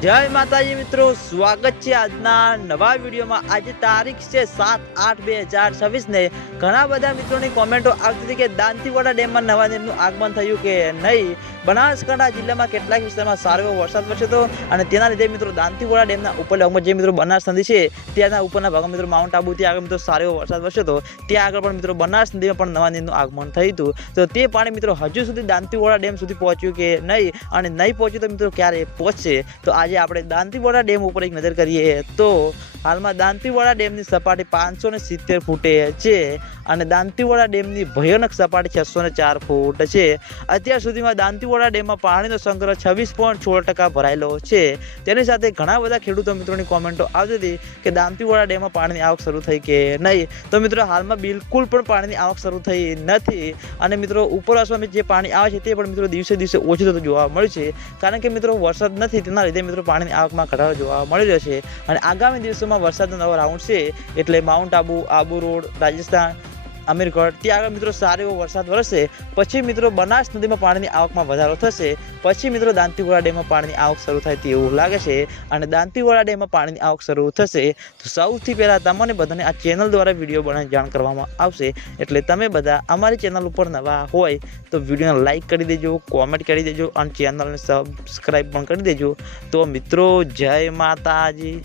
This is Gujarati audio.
જય માતાજી મિત્રો, સ્વાગત છે આજના નવા વિડીયોમાં। આજે તારીખ છે 7/8/2026 ને ઘણા બધા મિત્રોની કોમેન્ટો આવતી હતી કે દાંતીવાડા ડેમમાં નવા નીરનું આગમન થયું કે નહીં। બનાસકાંઠા જિલ્લામાં કેટલાક વિસ્તારમાં સારો એવો વરસાદ વરસ્યો હતો અને તેના લીધે મિત્રો દાંતીવાડા ડેમના ઉપરના ભાગમાં જે મિત્રો બનાસ નદી છે ત્યાંના ઉપરના ભાગમાં મિત્રો માઉન્ટ આબુ ત્યાં આગળ મિત્રો સારો એવો વરસાદ વરસ્યો હતો। ત્યાં આગળ પણ મિત્રો બનાસ નદીમાં પણ નવા નીરનું આગમન થયું હતું। તો તે પાણી મિત્રો હજુ સુધી દાંતીવાડા ડેમ સુધી પહોંચ્યું કે નહીં અને નહીં પહોંચ્યું તો મિત્રો ક્યારે પહોંચશે। તો આજે આપણે દાંતીવાડા ડેમ ઉપર એક નજર કરીએ તો હાલમાં દાંતીવાડા ડેમની સપાટી 570 ફૂટે છે અને દાંતીવાડા ડેમની ભયાનક સપાટી 604 ફૂટ છે। અત્યાર સુધીમાં દાંતીવાડા ડેમમાં પાણીનો સંગ્રહ 26.16% ભરાયેલો છે। તેની સાથે ઘણા બધા ખેડૂતો મિત્રોની કોમેન્ટો આવતી હતી કે દાંતીવાડા ડેમમાં પાણીની આવક શરૂ થઈ કે નહીં। તો મિત્રો હાલમાં બિલકુલ પણ પાણીની આવક શરૂ થઈ નથી અને મિત્રો ઉપરવાસમાં જે પાણી આવે છે તે પણ મિત્રો દિવસે દિવસે ઓછું થતું જોવા મળ્યું છે, કારણ કે મિત્રો વરસાદ નથી તેના લીધે મિત્રો પાણીની આવકમાં ઘટાડો જોવા મળી રહ્યો છે। અને આગામી દિવસોમાં વરસાદનો નવો રાઉન્ડ છે એટલે માઉન્ટ આબુ રોડ, રાજસ્થાન, અમીરગઢ ત્યાં આગળ મિત્રો સારો એવો વરસાદ વરસશે। પછી મિત્રો બનાસ નદીમાં પાણીની આવકમાં વધારો થશે। પછી મિત્રો દાંતીવાડા ડેમમાં પાણીની આવક શરૂ થાય તેવું લાગે છે અને દાંતીવાડા ડેમમાં પાણીની આવક શરૂ થશે તો સૌથી પહેલાં તમને બધાને આ ચેનલ દ્વારા વિડીયો બનાવી જાણ કરવામાં આવશે। એટલે તમે બધા અમારી ચેનલ ઉપર નવા હોય તો વિડીયોને લાઇક કરી દેજો, કોમેન્ટ કરી દેજો અને ચેનલને સબસ્ક્રાઈબ પણ કરી દેજો। તો મિત્રો જય માતાજી।